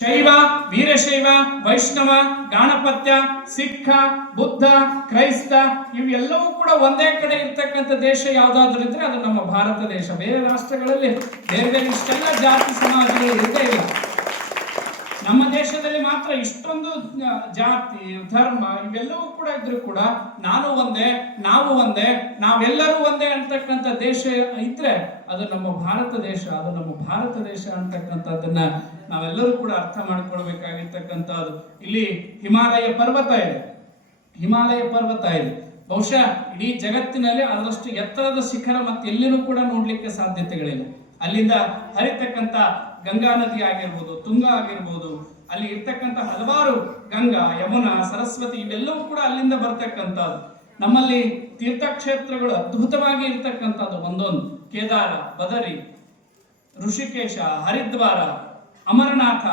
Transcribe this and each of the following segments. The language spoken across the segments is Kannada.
ಶೈವ, ವೀರಶೈವ, ವೈಷ್ಣವ, ಗಾಣಪತ್ಯ, ಸಿಖ್, ಬುದ್ಧ, ಕ್ರೈಸ್ತ ಇವೆಲ್ಲವೂ ಕೂಡ ಒಂದೇ ಕಡೆ ಇರ್ತಕ್ಕಂಥ ದೇಶ ಯಾವ್ದಾದ್ರು ಇದ್ರೆ ಅದು ನಮ್ಮ ಭಾರತ ದೇಶ. ಬೇರೆ ರಾಷ್ಟ್ರಗಳಲ್ಲಿ ಬೇರೆ ಬೇರೆ ಇಷ್ಟೆಲ್ಲ ಜಾತಿ ಸಮಾಜಗಳು ಇರದೇ ಇಲ್ಲ. ನಮ್ಮ ದೇಶದಲ್ಲಿ ಮಾತ್ರ ಇಷ್ಟೊಂದು ಜಾತಿ ಧರ್ಮ ಇವೆಲ್ಲವೂ ಕೂಡ ಇದ್ರೂ ಕೂಡ ನಾನು ಒಂದೇ, ನಾವು ಒಂದೇ, ನಾವೆಲ್ಲರೂ ಒಂದೇ ಅಂತಕ್ಕಂಥ ದೇಶ ಇದ್ರೆ ಅದು ನಮ್ಮ ಭಾರತ ದೇಶ. ಅದು ನಮ್ಮ ಭಾರತ ದೇಶ ಅಂತಕ್ಕಂಥದ್ದನ್ನ ನಾವೆಲ್ಲರೂ ಕೂಡ ಅರ್ಥ ಮಾಡ್ಕೊಳ್ಬೇಕಾಗಿರ್ತಕ್ಕಂಥದ್ದು. ಇಲ್ಲಿ ಹಿಮಾಲಯ ಪರ್ವತ ಇದೆ, ಹಿಮಾಲಯ ಪರ್ವತ ಇದೆ. ಬಹುಶಃ ಇಡೀ ಜಗತ್ತಿನಲ್ಲಿ ಅದರಷ್ಟು ಎತ್ತರದ ಶಿಖರ ಮತ್ತೆ ಎಲ್ಲಿನೂ ಕೂಡ ನೋಡ್ಲಿಕ್ಕೆ ಸಾಧ್ಯತೆಗಳಿಲ್ಲ. ಅಲ್ಲಿಂದ ಹರಿತಕ್ಕಂಥ ಗಂಗಾ ನದಿ ಆಗಿರ್ಬೋದು, ತುಂಗಾ ಆಗಿರ್ಬೋದು, ಅಲ್ಲಿ ಇರ್ತಕ್ಕಂಥ ಹಲವಾರು ಗಂಗಾ, ಯಮುನಾ, ಸರಸ್ವತಿ ಇವೆಲ್ಲವೂ ಕೂಡ ಅಲ್ಲಿಂದ ಬರ್ತಕ್ಕಂಥದ್ದು. ನಮ್ಮಲ್ಲಿ ತೀರ್ಥಕ್ಷೇತ್ರಗಳು ಅದ್ಭುತವಾಗಿ ಇರ್ತಕ್ಕಂಥದ್ದು ಒಂದೊಂದು. ಕೇದಾರ, ಬದರಿ, ಋಷಿಕೇಶ, ಹರಿದ್ವಾರ, ಅಮರನಾಥ,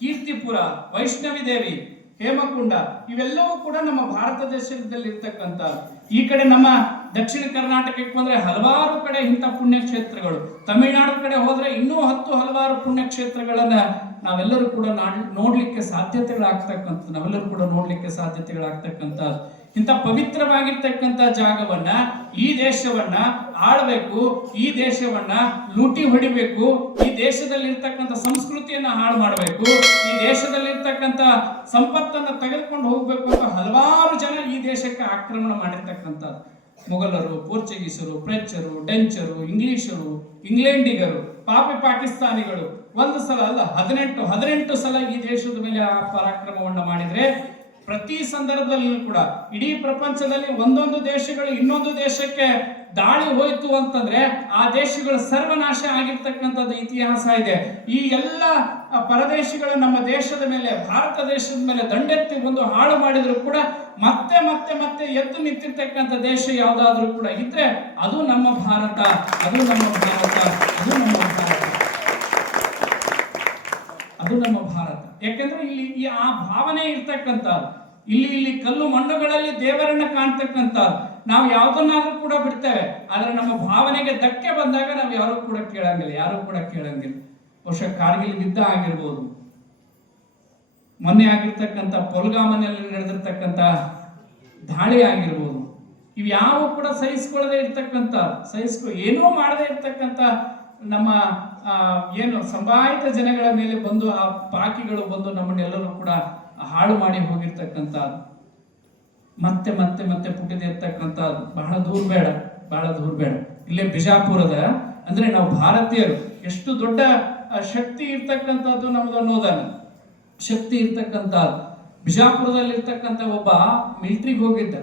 ಕೀರ್ತಿಪುರ, ವೈಷ್ಣವಿ ದೇವಿ, ಹೇಮಕುಂಡ ಇವೆಲ್ಲವೂ ಕೂಡ ನಮ್ಮ ಭಾರತ ದೇಶದಲ್ಲಿ ಇರ್ತಕ್ಕಂಥದ್ದು. ಈ ಕಡೆ ನಮ್ಮ ದಕ್ಷಿಣ ಕರ್ನಾಟಕಕ್ಕೆ ಬಂದ್ರೆ ಹಲವಾರು ಕಡೆ ಇಂಥ ಪುಣ್ಯಕ್ಷೇತ್ರಗಳು, ತಮಿಳುನಾಡು ಕಡೆ ಹೋದ್ರೆ ಇನ್ನೂ ಹಲವಾರು ಪುಣ್ಯಕ್ಷೇತ್ರಗಳನ್ನ ನಾವೆಲ್ಲರೂ ಕೂಡ ನೋಡ್ಲಿಕ್ಕೆ ಸಾಧ್ಯತೆಗಳಾಗ್ತಕ್ಕಂಥದ್ದು, ನಾವೆಲ್ಲರೂ ಕೂಡ ನೋಡ್ಲಿಕ್ಕೆ ಸಾಧ್ಯತೆಗಳಾಗ್ತಕ್ಕಂಥದ್ದು. ಇಂಥ ಪವಿತ್ರವಾಗಿರ್ತಕ್ಕಂಥ ಜಾಗವನ್ನ, ಈ ದೇಶವನ್ನ ಆಳ್ಬೇಕು, ಈ ದೇಶವನ್ನ ಲೂಟಿ ಹೊಡಿಬೇಕು, ಈ ದೇಶದಲ್ಲಿರ್ತಕ್ಕಂಥ ಸಂಸ್ಕೃತಿಯನ್ನ ಹಾಳು ಮಾಡಬೇಕು, ಈ ದೇಶದಲ್ಲಿರ್ತಕ್ಕಂಥ ಸಂಪತ್ತನ್ನು ತೆಗೆದುಕೊಂಡು ಹೋಗ್ಬೇಕು ಅಂತ ಹಲವಾರು ಜನ ಈ ದೇಶಕ್ಕೆ ಆಕ್ರಮಣ ಮಾಡಿರ್ತಕ್ಕಂಥದ್ದು. ಮೊಘಲರು, ಪೋರ್ಚುಗೀಸರು, ಫ್ರೆಂಚರು, ಡೆಂಚರು, ಇಂಗ್ಲಿಷರು, ಇಂಗ್ಲೆಂಡಿಗರು, ಪಾಕಿಸ್ತಾನಿಗಳು ಒಂದು ಸಲ ಅಲ್ಲ 18 ಸಲ ಈ ದೇಶದ ಮೇಲೆ ಪರಾಕ್ರಮವನ್ನ ಮಾಡಿದ್ರೆ ಪ್ರತಿ ಸಂದರ್ಭದಲ್ಲೂ ಕೂಡ ಇಡೀ ಪ್ರಪಂಚದಲ್ಲಿ ಒಂದೊಂದು ದೇಶಗಳು ಇನ್ನೊಂದು ದೇಶಕ್ಕೆ ದಾಳಿ ಹೋಯ್ತು ಅಂತಂದ್ರೆ ಆ ದೇಶಗಳು ಸರ್ವನಾಶ ಆಗಿರ್ತಕ್ಕಂಥದ್ದು ಇತಿಹಾಸ ಇದೆ. ಈ ಎಲ್ಲ ಪರದೇಶಗಳು ನಮ್ಮ ದೇಶದ ಮೇಲೆ, ಭಾರತ ದೇಶದ ಮೇಲೆ ದಂಡೆತ್ತಿ ಒಂದು ಹಾಳು ಮಾಡಿದ್ರು ಕೂಡ ಮತ್ತೆ ಮತ್ತೆ ಮತ್ತೆ ಎದ್ದು ನಿಂತಿರ್ತಕ್ಕಂಥ ದೇಶ ಯಾವ್ದಾದ್ರೂ ಕೂಡ ಇದ್ರೆ ಅದು ನಮ್ಮ ಭಾರತ, ಅದು ನಮ್ಮ ಭಾರತ, ಅದು ನಮ್ಮ ಭಾರತ, ಅದು ನಮ್ಮ ಭಾರತ. ಯಾಕಂದ್ರೆ ಇಲ್ಲಿ ಆ ಭಾವನೆ ಇರ್ತಕ್ಕಂಥದ್ದು. ಇಲ್ಲಿ ಕಲ್ಲು ಮಣ್ಣುಗಳಲ್ಲಿ ದೇವರನ್ನ ಕಾಣ್ತಕ್ಕಂಥದ್ದು. ನಾವು ಯಾವ್ದನ್ನಾದ್ರೂ ಕೂಡ ಬಿಡ್ತೇವೆ, ಆದ್ರೆ ನಮ್ಮ ಭಾವನೆಗೆ ಧಕ್ಕೆ ಬಂದಾಗ ನಾವು ಯಾರು ಕೂಡ ಕೇಳಂಗಿಲ್ಲ. ಬಹುಶಃ ಕಾರ್ಗಿಲ್ ಯುದ್ಧ ಆಗಿರ್ಬೋದು, ಮೊನ್ನೆ ಆಗಿರ್ತಕ್ಕಂಥ ಪೊಲ್ಗಾಮನಲ್ಲಿ ನಡೆದಿರ್ತಕ್ಕಂಥ ದಾಳಿ ಆಗಿರ್ಬೋದು, ಇವು ಯಾವ ಕೂಡ ಸಹಿಸ್ಕೊಳ್ಳದೆ ಇರ್ತಕ್ಕಂಥ, ಏನೂ ಮಾಡದೇ ಇರ್ತಕ್ಕಂಥ ನಮ್ಮ ಏನು ಸಂಭಾವಿತ ಜನಗಳ ಮೇಲೆ ಬಂದು ಆ ಪಾಕಿಗಳು ಬಂದು ನಮ್ಮನ್ನೆಲ್ಲರೂ ಕೂಡ ಹಾಳು ಮಾಡಿ ಹೋಗಿರ್ತಕ್ಕಂಥದ್ದು. ಮತ್ತೆ ಮತ್ತೆ ಮತ್ತೆ ಪುಟ್ಟಿದಿರ್ತಕ್ಕಂಥದ್ದು. ಬಹಳ ದೂರ ಬೇಡ. ಇಲ್ಲೇ ಬಿಜಾಪುರದ ಅಂದ್ರೆ ನಾವು ಭಾರತೀಯರು ಎಷ್ಟು ದೊಡ್ಡ ಶಕ್ತಿ ಇರ್ತಕ್ಕಂಥದ್ದು ನಮ್ದು ಅನ್ನೋದನ್ನ, ಶಕ್ತಿ ಇರ್ತಕ್ಕಂಥದ್ದು. ಬಿಜಾಪುರದಲ್ಲಿ ಇರ್ತಕ್ಕಂಥ ಒಬ್ಬ ಮಿಲಿಟ್ರಿಗೆ ಹೋಗಿದ್ದ.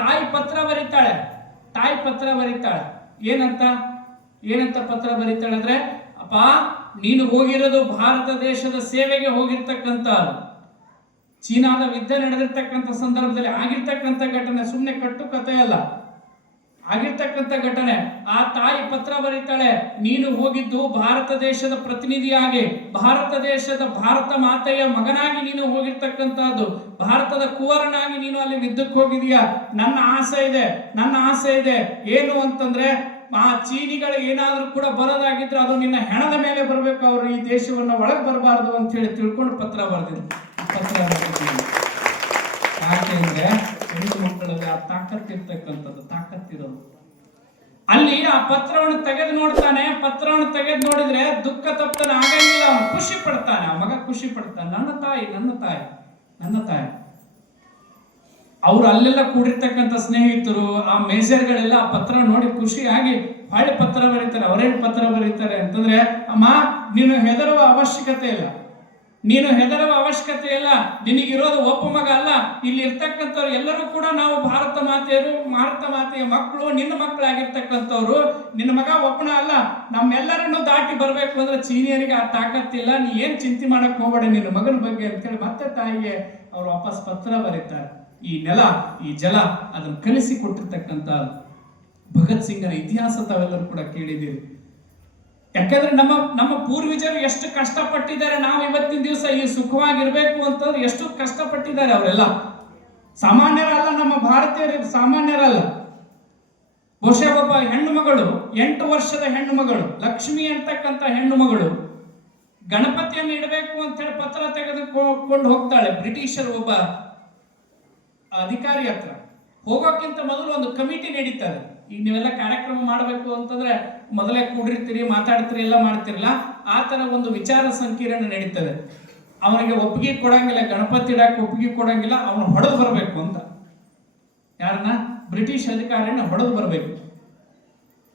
ತಾಯಿ ಪತ್ರ ಬರೀತಾಳೆ. ಏನಂತ ಪತ್ರ ಬರೀತಾಳೆ ಅಂದ್ರೆ, ಅಪ್ಪ ನೀನು ಹೋಗಿರೋದು ಭಾರತ ದೇಶದ ಸೇವೆಗೆ ಹೋಗಿರ್ತಕ್ಕಂಥ, ಚೀನಾದ ಯುದ್ಧ ನಡೆದಿರ್ತಕ್ಕಂಥ ಸಂದರ್ಭದಲ್ಲಿ ಆಗಿರ್ತಕ್ಕಂಥ ಘಟನೆ, ಸುಮ್ಮನೆ ಕಟ್ಟು ಕಥೆ ಅಲ್ಲ, ಆಗಿರ್ತಕ್ಕಂಥ ಘಟನೆ. ಆ ತಾಯಿ ಪತ್ರ ಬರೀತಾಳೆ, ನೀನು ಹೋಗಿದ್ದು ಭಾರತ ದೇಶದ ಪ್ರತಿನಿಧಿಯಾಗಿ, ಭಾರತ ಮಾತೆಯ ಮಗನಾಗಿ ನೀನು ಹೋಗಿರ್ತಕ್ಕಂಥದ್ದು, ಭಾರತದ ಕುವರನಾಗಿ ನೀನು ಅಲ್ಲಿ ಯುದ್ಧಕ್ಕೆ ಹೋಗಿದೀಯಾ. ನನ್ನ ಆಸೆ ಇದೆ ಏನು ಅಂತಂದ್ರೆ, ಆ ಚೀನಿಗಳು ಏನಾದ್ರೂ ಕೂಡ ಬರೋದಾಗಿದ್ರೆ ಅದು ನಿನ್ನ ಹೆಣದ ಮೇಲೆ ಬರಬೇಕು, ಅವರು ಈ ದೇಶವನ್ನ ಒಳಗೆ ಬರಬಾರದು ಅಂತ ಹೇಳಿ ತಿಳ್ಕೊಂಡು ಪತ್ರ ಬರೆದಿದ್ರು. ಯಾಕೆಂದ್ರೆ ಹೆಣ್ಣು ಮಕ್ಕಳಲ್ಲಿ ಆ ತಾಕತ್ತಿರೋದು. ಅಲ್ಲಿ ಆ ಪತ್ರವನ್ನು ತೆಗೆದು ನೋಡ್ತಾನೆ. ಪತ್ರವನ್ನು ತೆಗೆದು ನೋಡಿದ್ರೆ ದುಃಖ ತಪ್ತನ ಆಗಂಗಿಲ್ಲ, ಅವನು ಖುಷಿ ಪಡ್ತಾನೆ. ಆ ಮಗ ಖುಷಿ ಪಡ್ತಾನೆ, ನನ್ನ ತಾಯಿ. ಅವ್ರು ಅಲ್ಲೆಲ್ಲ ಕೂಡಿರ್ತಕ್ಕಂಥ ಸ್ನೇಹಿತರು, ಆ ಮೇಜರ್ಗಳೆಲ್ಲ ಆ ಪತ್ರ ನೋಡಿ ಖುಷಿಯಾಗಿ ಹೊಳ್ಳಿ ಪತ್ರ ಬರೀತಾರೆ. ಅವರೇನು ಪತ್ರ ಬರೀತಾರೆ ಅಂತಂದ್ರೆ, ಅಮ್ಮ ನೀನು ಹೆದರುವ ಅವಶ್ಯಕತೆ ಇಲ್ಲ, ನಿನಗಿರೋದು ಒಬ್ಬ ಮಗ ಅಲ್ಲ, ಇಲ್ಲಿ ಇರ್ತಕ್ಕಂಥವ್ರು ಎಲ್ಲರೂ ಕೂಡ ನಾವು ಭಾರತ ಮಾತೆಯ ಮಕ್ಕಳು, ನಿನ್ನ ಮಕ್ಕಳಾಗಿರ್ತಕ್ಕಂಥವ್ರು. ನಿನ್ನ ಮಗ ಒಬ್ಬನ ಅಲ್ಲ, ನಮ್ಮೆಲ್ಲರನ್ನು ದಾಟಿ ಬರ್ಬೇಕು ಅಂದ್ರೆ ಚೀನಿಯರಿಗೆ ಆ ತಾಕತ್ತಿಲ್ಲ, ನೀ ಏನ್ ಚಿಂತೆ ಮಾಡಕ್ ಹೋಗಬೇಡ ನಿನ್ನ ಮಗನ ಬಗ್ಗೆ ಅಂತೇಳಿ ಮತ್ತೆ ತಾಯಿಗೆ ಅವ್ರು ವಾಪಸ್ ಪತ್ರ ಬರೀತಾರೆ. ಈ ನೆಲ, ಈ ಜಲ ಅದನ್ನು ಕಲಿಸಿ ಕೊಟ್ಟಿರ್ತಕ್ಕಂಥ ಭಗತ್ ಸಿಂಗನ ಇತಿಹಾಸ ತಾವೆಲ್ಲರೂ ಕೂಡ ಕೇಳಿದ್ದೀರಿ. ಯಾಕಂದ್ರೆ ನಮ್ಮ ಪೂರ್ವಜರು ಎಷ್ಟು ಕಷ್ಟಪಟ್ಟಿದ್ದಾರೆ, ನಾವು ಇವತ್ತಿನ ದಿವಸ ಈ ಸುಖವಾಗಿರ್ಬೇಕು ಅಂತಂದ್ರೆ ಎಷ್ಟು ಕಷ್ಟಪಟ್ಟಿದ್ದಾರೆ. ಅವರೆಲ್ಲ ಸಾಮಾನ್ಯರಲ್ಲ, ನಮ್ಮ ಭಾರತೀಯರು ಸಾಮಾನ್ಯರಲ್ಲ. ಬಹುಶಃ ಒಬ್ಬ ಹೆಣ್ಣು ಮಗಳು, 8 ವರ್ಷದ ಹೆಣ್ಣು ಮಗಳು, ಲಕ್ಷ್ಮಿ ಅಂತಕ್ಕಂಥ ಹೆಣ್ಣು ಮಗಳು ಗಣಪತಿಯನ್ನು ಇಡಬೇಕು ಅಂತ ಹೇಳಿ ಪತ್ರ ತೆಗೆದುಕೊಂಡು ಹೋಗ್ತಾಳೆ ಬ್ರಿಟಿಷರು ಒಬ್ಬ ಅಧಿಕಾರಿ ಹತ್ರ. ಹೋಗೋಕ್ಕಿಂತ ಮೊದಲು ಒಂದು ಕಮಿಟಿ ನಡೀತಾರೆ. ಈಗ ನೀವೆಲ್ಲ ಕಾರ್ಯಕ್ರಮ ಮಾಡಬೇಕು ಅಂತಂದ್ರೆ ಮೊದಲೇ ಕೂಡಿರ್ತೀರಿ, ಮಾತಾಡ್ತೀರಿ, ಎಲ್ಲ ಮಾಡ್ತಿರಲ್ಲ, ಆ ತರ ಒಂದು ವಿಚಾರ ಸಂಕಿರಣ ನಡೀತದೆ. ಅವನಿಗೆ ಒಪ್ಪಿಗೆ ಕೊಡಂಗಿಲ್ಲ, ಗಣಪತಿ ಇಡಕ್ಕೆ ಒಪ್ಪಿಗೆ ಕೊಡಂಗಿಲ್ಲ, ಅವನು ಹೊಡೆದು ಬರಬೇಕು ಅಂತ. ಯಾರನ್ನ? ಬ್ರಿಟಿಷ್ ಅಧಿಕಾರಿನ ಹೊಡೆದು ಬರಬೇಕು.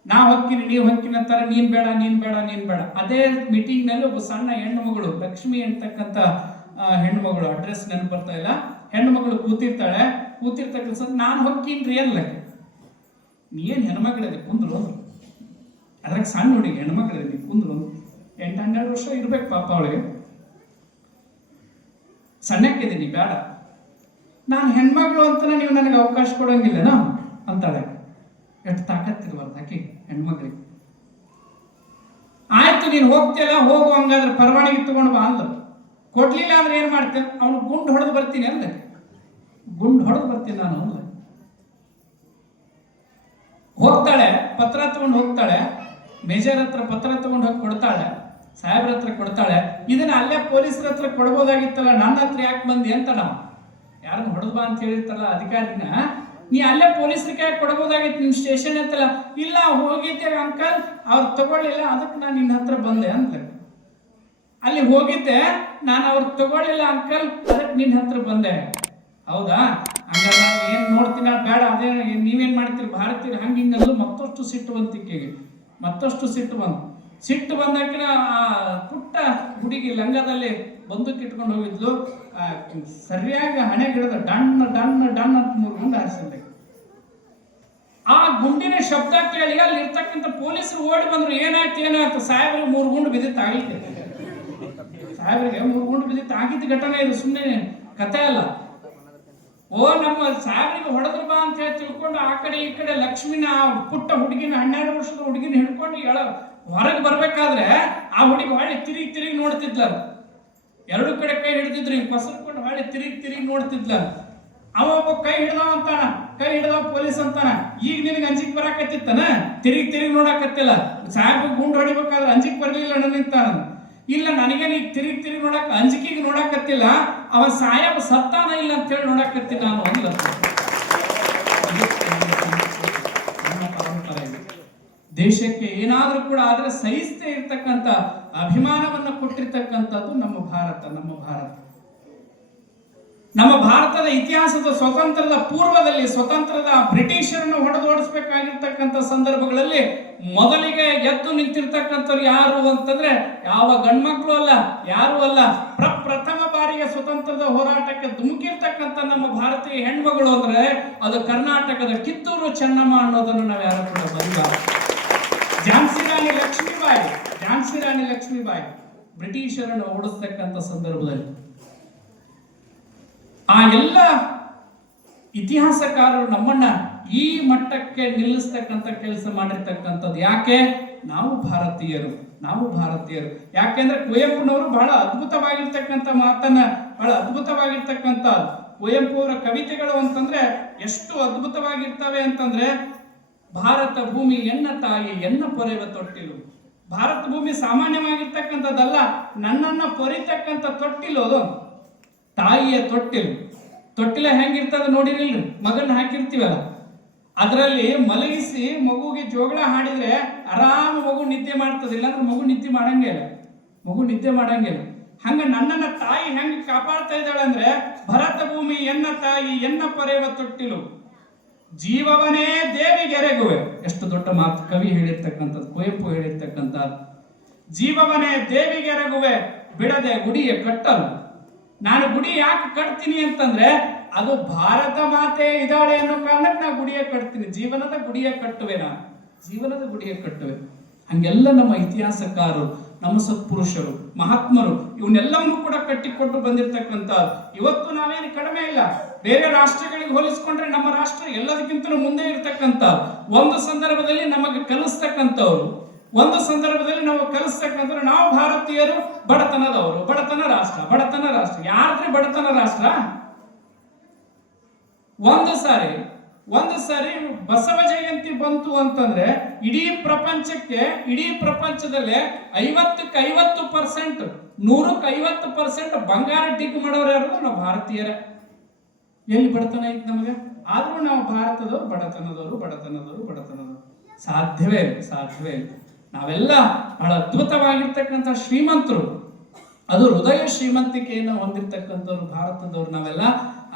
ನಾ ಹೊಕ್ಕಿನಿ, ನೀವು ಹೊಕ್ಕಿನ ಅಂತಾರೆ, ನೀನ್ ಬೇಡ, ನೀನ್ ಬೇಡ, ನೀನ್ ಬೇಡ. ಅದೇ ಮೀಟಿಂಗ್ ನಲ್ಲಿ ಒಬ್ಬ ಸಣ್ಣ ಹೆಣ್ಣು ಮಗಳು, ಲಕ್ಷ್ಮಿ ಅಂತಕ್ಕಂಥ ಹೆಣ್ಣು ಮಗಳು, ಅಡ್ರೆಸ್ ನೆನಪು ಬರ್ತಾ ಇಲ್ಲ, ಹೆಣ್ಣು ಮಗಳು ಕೂತಿರ್ತಕ್ಕಂಥ ನಾನು ಹೊಕ್ಕಿನ್ರಿ ಅಲ್ಲ, ನೀನ್ ಹೆಣ್ಮಕ್ಳಿದೆ ಕುಂದ್ರು ಅಂದ್ರು. ಅದ್ರಾಗ ಸಣ್ಣ ಹುಡುಗಿ ಹೆಣ್ಮಕ್ಳಿದೆ ಕುಂದ್ರು ಅಂದ್ರು. 8-12 ವರ್ಷ ಇರ್ಬೇಕು ಪಾಪ ಅವಳಿಗೆ. ಸಣ್ಣಕ್ಕಿದ್ದೀನಿ, ಬೇಡ, ನಾನು ಹೆಣ್ಮಕ್ಳು ಅಂತ ನೀವು ನನಗೆ ಅವಕಾಶ ಕೊಡಂಗಿಲ್ಲನಾ ಅಂತಾಳೆ. ಎಷ್ಟು ತಾಕತ್ತಿರ್ಬಾರ್ದು ಆಕೆ ಹೆಣ್ಮಕ್ಳಿಗೆ. ಆಯ್ತು ನೀನು ಹೋಗ್ತಿಯಲ್ಲ, ಹೋಗು, ಹಂಗಾದ್ರೆ ಪರವಾನಗಿ ತಗೊಂಡು ಬಾ ಅಂದ್ರು. ಕೊಡ್ಲಿಲ್ಲ ಅಂದ್ರೆ ಏನ್ ಮಾಡ್ತೇನೆ, ಅವನು ಗುಂಡು ಹೊಡೆದು ಬರ್ತೀನಿ ಅಂದ. ಗುಂಡು ಹೊಡೆದು ಬರ್ತೀನಿ ನಾನು ಅಂದ. ಹೋಗ್ತಾಳೆ, ಪತ್ರ ತಗೊಂಡು ಹೋಗ್ತಾಳೆ, ಮೇಜರ್ ಹತ್ರ ಪತ್ರ ತಗೊಂಡು ಹೋಗಿ ಕೊಡ್ತಾಳೆ, ಸಾಹೇಬ್ರ ಹತ್ರ ಕೊಡ್ತಾಳೆ. ಇದನ್ನ ಅಲ್ಲೇ ಪೊಲೀಸರ ಹತ್ರ ಕೊಡ್ಬೋದಾಗಿತ್ತಲ್ಲ, ನನ್ನ ಹತ್ರ ಯಾಕೆ ಬಂದಿ ಅಂತ. ನಾವು ಯಾರನ್ನ ಹೊಡೆದು ಬಾ ಅಂತ ಹೇಳಿರ್ತಾರಲ್ಲ ಅಧಿಕಾರಿನ, ನೀ ಅಲ್ಲೇ ಪೊಲೀಸರಿಗೆ ಕೊಡ್ಬೋದಾಗಿತ್ತು, ನಿಮ್ ಸ್ಟೇಷನ್ ಅಂತಲ್ಲ. ಇಲ್ಲ, ಹೋಗಿದ್ದೆ ಅಂಕಲ್, ಅವ್ರು ತಗೊಳ್ಳಿಲ್ಲ, ಅದಕ್ಕೆ ನಾನು ನಿನ್ನ ಹತ್ರ ಬಂದೆ ಅಂತ. ಅಲ್ಲಿ ಹೋಗಿದ್ದೆ ನಾನು, ಅವ್ರು ತಗೊಳ್ಳಿಲ್ಲ ಅಂಕಲ್, ಅದಕ್ಕೆ ನಿನ್ನ ಹತ್ರ ಬಂದೆ. ಹೌದಾ? ಹಂಗಾರೆ ನಾನು ಏನ್ ನೋಡ್ತೀನಿ, ಬೇಡ, ಅದೇ ನೀವೇನ್ ಮಾಡ್ತೀರಿ, ಭಾರತೀಯರು ಹಂಗೆ ಹಿಂಗಂದು ಮತ್ತಷ್ಟು ಸಿಟ್ಟು ಬಂತಿಕೆಗೆ, ಮತ್ತಷ್ಟು ಸಿಟ್ಟು ಬಂದಾಕಿನ ಆ ಪುಟ್ಟ ಹುಡುಗಿ ಲಂಗದಲ್ಲಿ ಬಂದೂಕ್ ಇಟ್ಕೊಂಡು ಹೋಗಿದ್ಲು. ಸರಿಯಾಗಿ ಹಣೆ ಗಿಡದ ಡಣ್ಣ ಡಣ್ಣ ಡಣ್ಣ ಅಂತ 3 ಗುಂಡು ಹಾರಿಸಿದ್ದೆ. ಆ ಗುಂಡಿನ ಶಬ್ದ ಕೇಳಿ ಅಲ್ಲಿ ಇರ್ತಕ್ಕಂಥ ಪೊಲೀಸರು ಓಡಿ ಬಂದ್ರು. ಏನಾಯ್ತು? ಸಾಹೇಬ್ರಿಗೆ 3 ಗುಂಡು ಬಿದ್ದಿತ್ತು ಆಗಿದ್ದೆ. ಸಾಹೇಬ್ರಿಗೆ 3 ಗುಂಡು ಬಿದ್ದಿತ್ತು ಆಗಿದ್ದ ಘಟನೆ ಇದು, ಸುಮ್ಮನೆ ಕಥೆ ಅಲ್ಲ. ನಮ್ಮ ಸಾಹೇಬ್ರಿಗೆ ಹೊಡೆದ್ರು ಬಾ ಅಂತ ಹೇಳಿ ತಿಳ್ಕೊಂಡು ಆ ಕಡೆ ಈ ಕಡೆ ಲಕ್ಷ್ಮಿನ ಪುಟ್ಟ ಹುಡುಗಿನ 12 ವರ್ಷದ ಹುಡುಗಿನ ಹಿಡ್ಕೊಂಡು ಹೊರಗೆ ಬರ್ಬೇಕಾದ್ರೆ ಆ ಹುಡುಗಿ ಹೊಳ್ಳಿ ತಿರುಗಿ ನೋಡ್ತಿದ್ಲ. 2 ಕಡೆ ಕೈ ಹಿಡ್ತಿದ್ರು, ಹಿಂಗ್ ಕೊಸರ್ಕೊಂಡು ಹೊಳ್ಳಿ ತಿರುಗಿ ನೋಡ್ತಿದ್ಲ. ಅವ ಒಬ್ಬ ಕೈ ಹಿಡ್ದವ ಪೊಲೀಸ್ ಅಂತಾನ. ಈಗ ನಿನಗೆ ಅಂಜಿಕ್ ಬರಾಕತ್ತಿತ್ತಾನ, ತಿರುಗಿ ನೋಡಾಕತ್ತಿಲ್ಲ. ಸಾಹೇಬ್ ಗುಂಡು ಹೊಡಿಬೇಕಾದ್ರೆ ಅಂಜಿಕ್ ಬರ್ಲಿಲ್ಲ ನಿಂತಾನ. ಇಲ್ಲ, ನನಗೆ ನೀ ತಿರುಗಿ ನೋಡಕ್ ಅಂಜಿಕೆಗೆ ನೋಡಾಕತ್ತಿಲ್ಲ, ಅವ ಸಾಹೇಬ್ ಸತ್ತಾನ ಇಲ್ಲ ಅಂತ ಹೇಳಿ ನೋಡಾಕತ್ತೀನಿ ನಾನು ಅಂದ. ದೇಶಕ್ಕೆ ಏನಾದ್ರೂ ಕೂಡ ಆದ್ರೆ ಸಹಿಸದೇ ಇರ್ತಕ್ಕಂಥ ಅಭಿಮಾನವನ್ನ ಕೊಟ್ಟಿರ್ತಕ್ಕಂಥದ್ದು ನಮ್ಮ ಭಾರತದ ಇತಿಹಾಸದ ಸ್ವತಂತ್ರದ ಪೂರ್ವದಲ್ಲಿ, ಸ್ವತಂತ್ರದ ಬ್ರಿಟಿಷರನ್ನು ಹೊಡೆದೋಡಿಸ್ಬೇಕಾಗಿರ್ತಕ್ಕಂಥ ಸಂದರ್ಭಗಳಲ್ಲಿ ಮೊದಲಿಗೆ ಎದ್ದು ನಿಂತಿರ್ತಕ್ಕಂಥವ್ರು ಯಾರು ಅಂತಂದ್ರೆ ಯಾವ ಗಂಡ್ಮಕ್ಳು ಅಲ್ಲ, ಯಾರು ಅಲ್ಲ, ಪ್ರಥಮ ಬಾರಿಗೆ ಸ್ವತಂತ್ರದ ಹೋರಾಟಕ್ಕೆ ಧುಮುಕಿರ್ತಕ್ಕಂಥ ನಮ್ಮ ಭಾರತೀಯ ಹೆಣ್ಮಗಳು ಅಂದ್ರೆ ಅದು ಕರ್ನಾಟಕದ ಕಿತ್ತೂರು ಚೆನ್ನಮ್ಮ ಅನ್ನೋದನ್ನು ನಾವು ಯಾರು ಕೂಡ ಬರೀಬಾರದು. ಝಾನ್ಸಿ ರಾಣಿ ಲಕ್ಷ್ಮೀಬಾಯಿ ಬ್ರಿಟಿಷರನ್ನು ಓಡಿಸ್ತಕ್ಕಂಥ ಸಂದರ್ಭದಲ್ಲಿ ಆ ಎಲ್ಲ ಇತಿಹಾಸಕಾರರು ನಮ್ಮನ್ನ ಈ ಮಟ್ಟಕ್ಕೆ ನಿಲ್ಲಿಸ್ತಕ್ಕಂಥ ಕೆಲಸ ಮಾಡಿರ್ತಕ್ಕಂಥದ್ದು ಯಾಕೆ? ನಾವು ಭಾರತೀಯರು. ಯಾಕೆಂದ್ರೆ ಕುವೆಂಪುನವರು ಬಹಳ ಅದ್ಭುತವಾಗಿರ್ತಕ್ಕಂಥ ಮಾತನ್ನ, ಬಹಳ ಅದ್ಭುತವಾಗಿರ್ತಕ್ಕಂಥ ಕುವೆಂಪು ಅವರ ಕವಿತೆಗಳು ಅಂತಂದ್ರೆ ಎಷ್ಟು ಅದ್ಭುತವಾಗಿರ್ತವೆ ಅಂತಂದ್ರೆ, ಭಾರತ ಭೂಮಿ ಎನ್ನ ತಾಯಿ ಎನ್ನ ಪೊರೆವ ತೊಟ್ಟಿಲು. ಭಾರತ ಭೂಮಿ ಸಾಮಾನ್ಯವಾಗಿರ್ತಕ್ಕಂಥದ್ದಲ್ಲ, ನನ್ನನ್ನ ಪೊರಿತಕ್ಕಂಥ ತೊಟ್ಟಿಲು ಅದು ತಾಯಿಯ ತೊಟ್ಟಿಲ ಹೆಂಗಿರ್ತದ ನೋಡಿರಿಲ್ರಿ, ಮಗನ್ನ ಹಾಕಿರ್ತೀವಲ್ಲ, ಅದರಲ್ಲಿ ಮಲಗಿಸಿ ಮಗುಗೆ ಜೋಗಳ ಹಾಡಿದ್ರೆ ಆರಾಮ ಮಗು ನಿದ್ದೆ ಮಾಡ್ತದೆ, ಇಲ್ಲಾಂದ್ರೆ ಮಗು ನಿದ್ದೆ ಮಾಡಂಗಿಲ್ಲ. ಹಂಗ ನನ್ನನ್ನ ತಾಯಿ ಹೆಂಗ್ ಕಾಪಾಡ್ತಾ ಇದ್ದಾಳೆ ಅಂದ್ರೆ, ಭರತ ಭೂಮಿ ಎನ್ನ ತಾಯಿ ಎನ್ನ ಪೊರೆವ ತೊಟ್ಟಿಲು, ಜೀವವನೇ ದೇವಿಗೆರೆಗುವೆ. ಎಷ್ಟು ದೊಡ್ಡ ಮಾತು ಕವಿ ಹೇಳಿರ್ತಕ್ಕಂಥದ್ದು, ಕುವೆಂಪು ಹೇಳಿರ್ತಕ್ಕಂಥದ್ದು. ಜೀವವನೇ ದೇವಿಗೆರೆಗುವೆ, ಬಿಡದೆ ಗುಡಿಯ ಕಟ್ಟಲು. ನಾನು ಗುಡಿ ಯಾಕೆ ಕಟ್ತೀನಿ ಅಂತಂದ್ರೆ, ಅದು ಭಾರತ ಮಾತೆ ಇದ್ದಾಳೆ ಅನ್ನೋ ಕಾರಣಕ್ಕೆ ನಾನು ಗುಡಿಯ ಕಟ್ತೀನಿ. ಜೀವನದ ಗುಡಿಯ ಕಟ್ಟುವೆ. ಹಂಗೆಲ್ಲ ನಮ್ಮ ಇತಿಹಾಸಕಾರರು, ನಮ್ಮ ಸತ್ಪುರುಷರು, ಮಹಾತ್ಮರು ಇವನ್ನೆಲ್ಲವನ್ನೂ ಕೂಡ ಕಟ್ಟಿಕೊಟ್ಟು ಬಂದಿರತಕ್ಕಂಥ. ಇವತ್ತು ನಾವೇನು ಕಡಿಮೆ ಇಲ್ಲ. ಬೇರೆ ರಾಷ್ಟ್ರಗಳಿಗೆ ಹೋಲಿಸ್ಕೊಂಡ್ರೆ ನಮ್ಮ ರಾಷ್ಟ್ರ ಎಲ್ಲದಕ್ಕಿಂತಲೂ ಮುಂದೆ ಇರ್ತಕ್ಕಂಥ. ಒಂದು ಸಂದರ್ಭದಲ್ಲಿ ನಮಗೆ ಕಲಿಸ್ತಕ್ಕಂಥವ್ರು, ಒಂದು ಸಂದರ್ಭದಲ್ಲಿ ನಾವು ಕಲಿಸ್ತಕ್ಕಂಥ ನಾವು ಭಾರತೀಯರು ಬಡತನದವರು. ಬಡತನ ರಾಷ್ಟ್ರ. ಯಾರ್ದ್ರೆ ಬಡತನ ರಾಷ್ಟ್ರ? ಒಂದು ಸಾರಿ ಒಂದು ಸಾರಿ ಬಸವ ಜಯಂತಿ ಬಂತು ಅಂತಂದ್ರೆ ಇಡೀ ಪ್ರಪಂಚದಲ್ಲೇ 50% 150% ಬಂಗಾರ ಡಿಗ್ ಮಾಡೋರು ಯಾರು? ನಾವು ಭಾರತೀಯರೇ. ಎಲ್ಲಿ ಬಡತನ ಐತಿ ನಮಗೆ? ಆದ್ರೂ ನಾವು ಭಾರತದವರು ಬಡತನದವರು ಸಾಧ್ಯವೇ ಇಲ್ಲ. ನಾವೆಲ್ಲ ಬಹಳ ಅದ್ಭುತವಾಗಿರ್ತಕ್ಕಂಥ ಶ್ರೀಮಂತರು, ಅದು ಹೃದಯ ಶ್ರೀಮಂತಿಕೆಯನ್ನು ಹೊಂದಿರತಕ್ಕಂಥವ್ರು ಭಾರತದವರು ನಾವೆಲ್ಲ.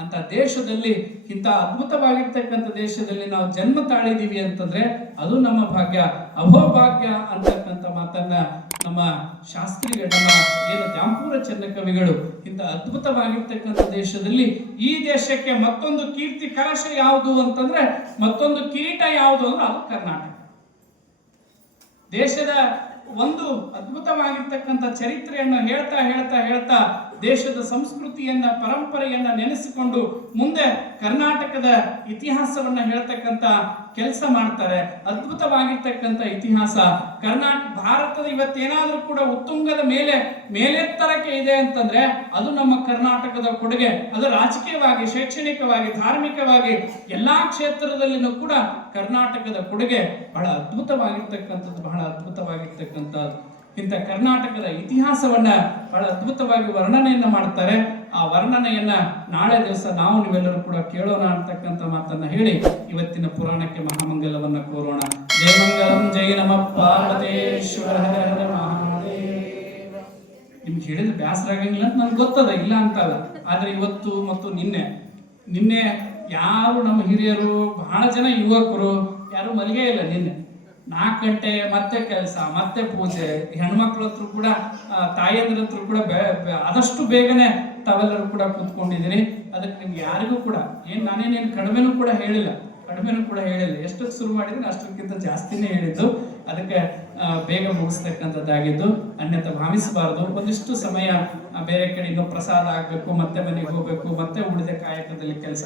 ಅಂತ ದೇಶದಲ್ಲಿ, ಇಂಥ ಅದ್ಭುತವಾಗಿರ್ತಕ್ಕಂಥ ದೇಶದಲ್ಲಿ ನಾವು ಜನ್ಮ ತಾಳಿದೀವಿ ಅಂತಂದ್ರೆ ಅದು ನಮ್ಮ ಭಾಗ್ಯ, ಅಹೋಭಾಗ್ಯ ಅಂತಕ್ಕಂಥ ಮಾತನ್ನ ನಮ್ಮ ಶಾಸ್ತ್ರಿಗಳು, ನಮ್ಮ ಏನು ದ್ಯಾಂಪೂರ ಚೆನ್ನಕವಿಗಳು ಇಂಥ ಅದ್ಭುತವಾಗಿರ್ತಕ್ಕಂಥ ದೇಶದಲ್ಲಿ, ಈ ದೇಶಕ್ಕೆ ಮತ್ತೊಂದು ಕೀರ್ತಿ ಕಲಶ ಯಾವುದು ಅಂತಂದ್ರೆ, ಮತ್ತೊಂದು ಕಿರೀಟ ಯಾವುದು ಅಂದ್ರೆ ಅದು ಕರ್ನಾಟಕ. ದೇಶದ ಒಂದು ಅದ್ಭುತವಾಗಿರ್ತಕ್ಕಂಥ ಚರಿತ್ರೆಯನ್ನು ಹೇಳ್ತಾ ದೇಶದ ಸಂಸ್ಕೃತಿಯನ್ನ, ಪರಂಪರೆಯನ್ನ ನೆನೆಸಿಕೊಂಡು ಮುಂದೆ ಕರ್ನಾಟಕದ ಇತಿಹಾಸವನ್ನ ಹೇಳ್ತಕ್ಕಂಥ ಕೆಲಸ ಮಾಡ್ತಾರೆ. ಅದ್ಭುತವಾಗಿರ್ತಕ್ಕಂಥ ಇತಿಹಾಸ ಭಾರತದ ಇವತ್ತೇನಾದ್ರೂ ಕೂಡ ಉತ್ತುಂಗದ ಮೇಲೆತ್ತರಕ್ಕೆ ಇದೆ ಅಂತಂದ್ರೆ ಅದು ನಮ್ಮ ಕರ್ನಾಟಕದ ಕೊಡುಗೆ. ಅದು ರಾಜಕೀಯವಾಗಿ, ಶೈಕ್ಷಣಿಕವಾಗಿ, ಧಾರ್ಮಿಕವಾಗಿ ಎಲ್ಲಾ ಕ್ಷೇತ್ರದಲ್ಲಿನೂ ಕೂಡ ಕರ್ನಾಟಕದ ಕೊಡುಗೆ ಬಹಳ ಅದ್ಭುತವಾಗಿರ್ತಕ್ಕಂಥದ್ದು. ಇಂಥ ಕರ್ನಾಟಕದ ಇತಿಹಾಸವನ್ನ ಬಹಳ ಅದ್ಭುತವಾಗಿ ವರ್ಣನೆಯನ್ನ ಮಾಡ್ತಾರೆ. ಆ ವರ್ಣನೆಯನ್ನ ನಾಳೆ ದಿವಸ ನಾವು ನೀವೆಲ್ಲರೂ ಕೂಡ ಕೇಳೋಣ ಅಂತಕ್ಕಂಥ ಮಾತನ್ನ ಹೇಳಿ ಇವತ್ತಿನ ಪುರಾಣಕ್ಕೆ ಮಹಾಮಂಗಲವನ್ನ ಕೋರೋಣ. ಜಯ ಮಂಗಲಂ, ಜಯ ನಮಃ ಪಾರ್ವತೇಶ್ವರ ಹರ ಹರ ಮಹಾದೇವ. ನಿಮ್ಗೆ ಹೇಳಿದ್ರೆ ಬೇಸರ ಆಗಂಗಿಲ್ಲ ಅಂತ ನನ್ಗೆ ಗೊತ್ತದ, ಇಲ್ಲ ಅಂತಲ್ಲ. ಆದ್ರೆ ಇವತ್ತು ಮತ್ತು ನಿನ್ನೆ ಯಾರು ನಮ್ಮ ಹಿರಿಯರು, ಬಹಳ ಜನ ಯುವಕರು ಯಾರು ಮಲಗೇ ಇಲ್ಲ. ನಿನ್ನೆ 4 ಗಂಟೆ ಮತ್ತೆ ಕೆಲಸ, ಮತ್ತೆ ಪೂಜೆ. ಹೆಣ್ಮಕ್ಳ ಹತ್ರ ಕೂಡ, ತಾಯಿಯಂದ್ರ ಹತ್ರ ಕೂಡ ಆದಷ್ಟು ಬೇಗನೆ ತಾವೆಲ್ಲರೂ ಕೂಡ ಕೂತ್ಕೊಂಡಿದ್ದೀರಿ. ಅದಕ್ಕೆ ನಿಮ್ಗೆ ಯಾರಿಗೂ ಕೂಡ ನಾನೇನೇನು ಕಡಿಮೆನೂ ಕೂಡ ಹೇಳಿಲ್ಲ. ಎಷ್ಟಕ್ಕೆ ಶುರು ಮಾಡಿದ್ರೆ ಅಷ್ಟಕ್ಕಿಂತ ಜಾಸ್ತಿನೇ ಹೇಳಿದ್ದು. ಅದಕ್ಕೆ ಬೇಗ ಮುಗಿಸ್ತಕ್ಕಂಥದ್ದಾಗಿದ್ದು, ಅನ್ಯಥ ಭಾವಿಸಬಾರದು. ಒಂದಿಷ್ಟು ಸಮಯ ಬೇರೆ ಕಡೆ ಇನ್ನೂ ಪ್ರಸಾದ ಆಗ್ಬೇಕು, ಮತ್ತೆ ಮನೆಗೆ ಹೋಗ್ಬೇಕು, ಮತ್ತೆ ಉಳಿದ ಕಾಯಕದಲ್ಲಿ ಕೆಲಸ